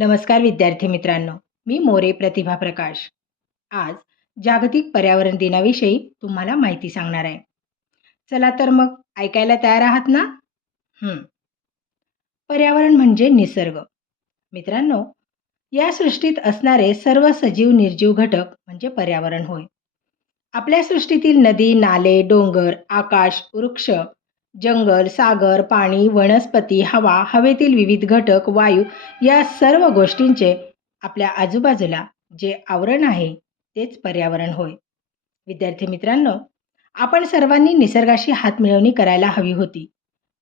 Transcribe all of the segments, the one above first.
नमस्कार विद्यार्थी मित्रांनो मी मोरे प्रतिभा प्रकाश. आज जागतिक पर्यावरण दिनाविषयी तुम्हाला माहिती सांगणार आहे. चला तर मग ऐकायला तयार आहात ना? पर्यावरण म्हणजे निसर्ग. मित्रांनो या सृष्टीत असणारे सर्व सजीव निर्जीव घटक म्हणजे पर्यावरण होय. आपल्या सृष्टीतील नदी नाले डोंगर आकाश वृक्ष जंगल सागर पाणी वनस्पती हवा हवेतील विविध घटक वायू या सर्व गोष्टींचे आपल्या आजूबाजूला जे आवरण आहे तेच पर्यावरण होय. विद्यार्थी मित्रांनो आपण सर्वांनी निसर्गाशी हातमिळवणी करायला हवी होती.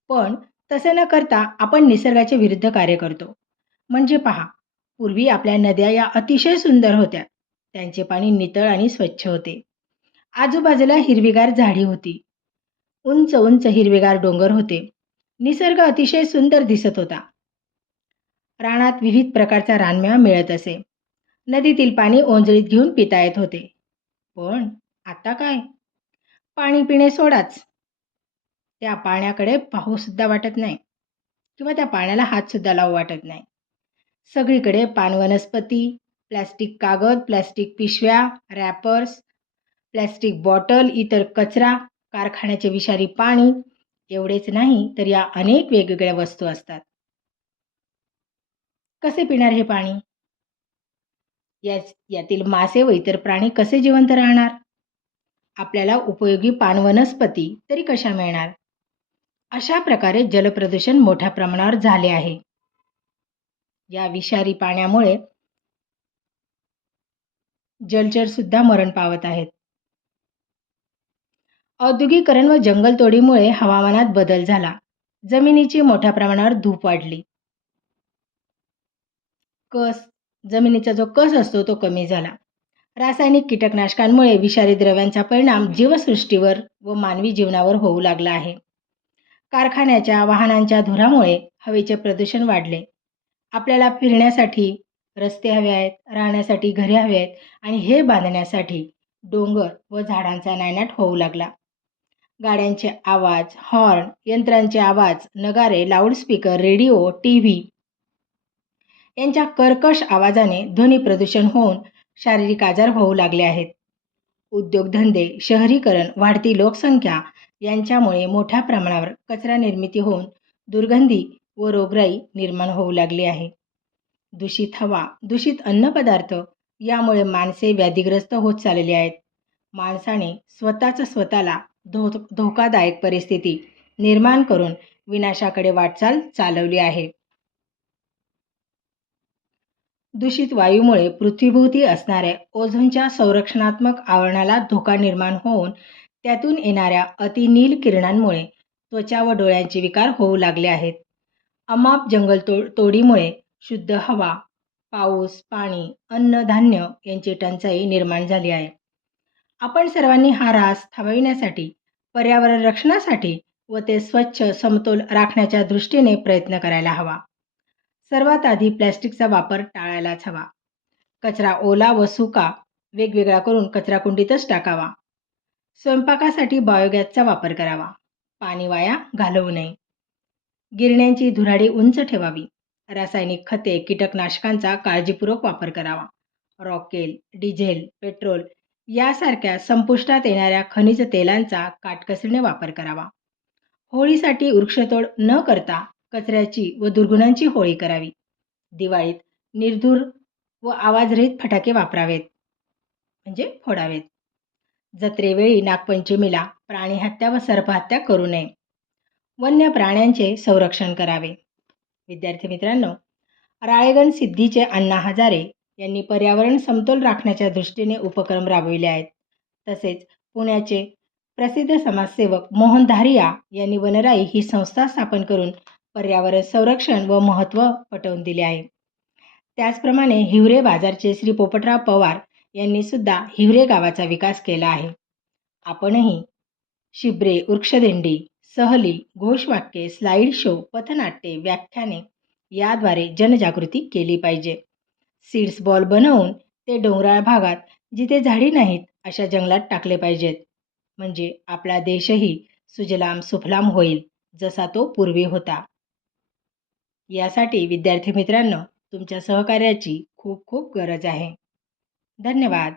पण तसे न करता आपण निसर्गाच्या विरुद्ध कार्य करतो. म्हणजे पहा पूर्वी आपल्या नद्या या अतिशय सुंदर होत्या. त्यांचे पाणी नितळ आणि स्वच्छ होते. आजूबाजूला हिरवीगार झाडी होती. उंच उंच हिरवेगार डोंगर होते. निसर्ग अतिशय सुंदर दिसत होता. रानात विविध प्रकारचा रानमेवा मिळत असे. नदीतील पाणी ओंजळीत घेऊन पिता येत होते. पण आता काय? पाणी पिणे सोडाच. त्या पाण्याकडे पाहूसुद्धा वाटत नाही. किंवा त्या पाण्याला हातसुद्धा लावू वाटत नाही. सगळीकडे पानवनस्पती प्लॅस्टिक कागद प्लॅस्टिक पिशव्या रॅपर्स प्लॅस्टिक बॉटल इतर कचरा कारखान्याचे विषारी पाणी एवढेच नाही तर या अनेक वेगवेगळ्या वस्तू असतात. कसे पिणार हे पाणी? या यातील मासे व इतर प्राणी कसे जिवंत राहणार? आपल्याला उपयोगी पानवनस्पती तरी कशा मिळणार? अशा प्रकारे जलप्रदूषण मोठ्या प्रमाणावर झाले आहे. या विषारी पाण्यामुळे जलचर सुद्धा मरण पावत आहेत. औद्योगिकरण व जंगलतोडीमुळे हवामानात बदल झाला. जमिनीची मोठ्या प्रमाणावर धूप वाढली. कस जमिनीचा जो कस असतो तो कमी झाला. रासायनिक कीटकनाशकांमुळे विषारी द्रव्यांचा परिणाम जीवसृष्टीवर व मानवी जीवनावर होऊ लागला आहे. कारखान्याच्या वाहनांच्या धुरामुळे हवेचे प्रदूषण वाढले. आपल्याला फिरण्यासाठी रस्ते हवे आहेत राहण्यासाठी घरे हवे आहेत आणि हे बांधण्यासाठी डोंगर व झाडांचा नायनाट होऊ लागला. गाड्यांचे आवाज हॉर्न यंत्रांचे आवाज नगारे लाऊडस्पीकर रेडिओ टी व्ही यांच्या कर्कश आवाजाने ध्वनी प्रदूषण होऊन शारीरिक आजार होऊ लागले आहेत. उद्योगधंदे शहरीकरण वाढती लोकसंख्या यांच्यामुळे मोठ्या प्रमाणावर कचरा निर्मिती होऊन दुर्गंधी व रोगराई निर्माण होऊ लागली आहे. दूषित हवा दूषित अन्नपदार्थ यामुळे माणसे व्याधीग्रस्त होत चाललेली आहेत. माणसाने स्वतःच स्वतःला धो धोकादायक परिस्थिती निर्माण करून विनाशाकडे वाटचाल चालवली आहे. दूषित वायूमुळे पृथ्वीभोवती असणाऱ्या ओझोनच्या संरक्षणात्मक आवरणाला धोका निर्माण होऊन त्यातून येणाऱ्या अतिनील किरणांमुळे त्वचा व डोळ्यांचे विकार होऊ लागले आहेत. अमाप जंगल तो तोडीमुळे शुद्ध हवा पाऊस पाणी अन्नधान्य यांची टंचाई निर्माण झाली आहे. आपण सर्वांनी हा रास थांबविण्यासाठी पर्यावरण रक्षणासाठी व ते स्वच्छ समतोल राखण्याच्या दृष्टीने प्रयत्न करायला हवा. सर्वात आधी प्लॅस्टिकचा वापर टाळायलाच हवा. कचरा ओला व सुका वेगवेगळा करून कचराकुंडीतच टाकावा. स्वयंपाकासाठी बायोगॅसचा वापर करावा. पाणी वाया घालवू नये. गिरण्यांची धुराडी उंच ठेवावी. रासायनिक खते कीटकनाशकांचा काळजीपूर्वक वापर करावा. रॉकेल डिझेल पेट्रोल यासारख्या संपुष्टात येणाऱ्या खनिज तेलांचा काटकसरीने वापर करावा. होळीसाठी वृक्षतोड न करता कचऱ्याची व दुर्गुणांची होळी करावी. दिवाळीत निर्धूर व आवाजरहित फटाके वापरावेत म्हणजे फोडावेत. जत्रेवेळी नागपंचमीला प्राणीहत्या व सर्पहत्या करू नये. वन्य प्राण्यांचे संरक्षण करावे. विद्यार्थी मित्रांनो राळेगण सिद्धीचे अण्णा हजारे यांनी पर्यावरण समतोल राखण्याच्या दृष्टीने उपक्रम राबविले आहेत. तसेच पुण्याचे प्रसिद्ध समाजसेवक मोहन धारिया यांनी वनराई ही संस्था स्थापन करून पर्यावरण संरक्षण व महत्त्व पटवून दिले आहे. त्याचप्रमाणे हिवरे बाजारचे श्री पोपटराव पवार यांनी सुद्धा हिवरे गावाचा विकास केला आहे. आपणही शिबरे वृक्षदिंडी सहली घोषवाक्ये स्लाईड शो पथनाट्ये व्याख्याने याद्वारे जनजागृती केली पाहिजे. सीड्स बॉल बनवून ते डोंगराळ भागात जिथे झाडी नाहीत अशा जंगलात टाकले पाहिजेत. म्हणजे आपला देशही सुजलाम सुफलाम होईल जसा तो पूर्वी होता. यासाठी विद्यार्थी मित्रांनो तुमच्या सहकार्याची खूप खूप गरज आहे. धन्यवाद.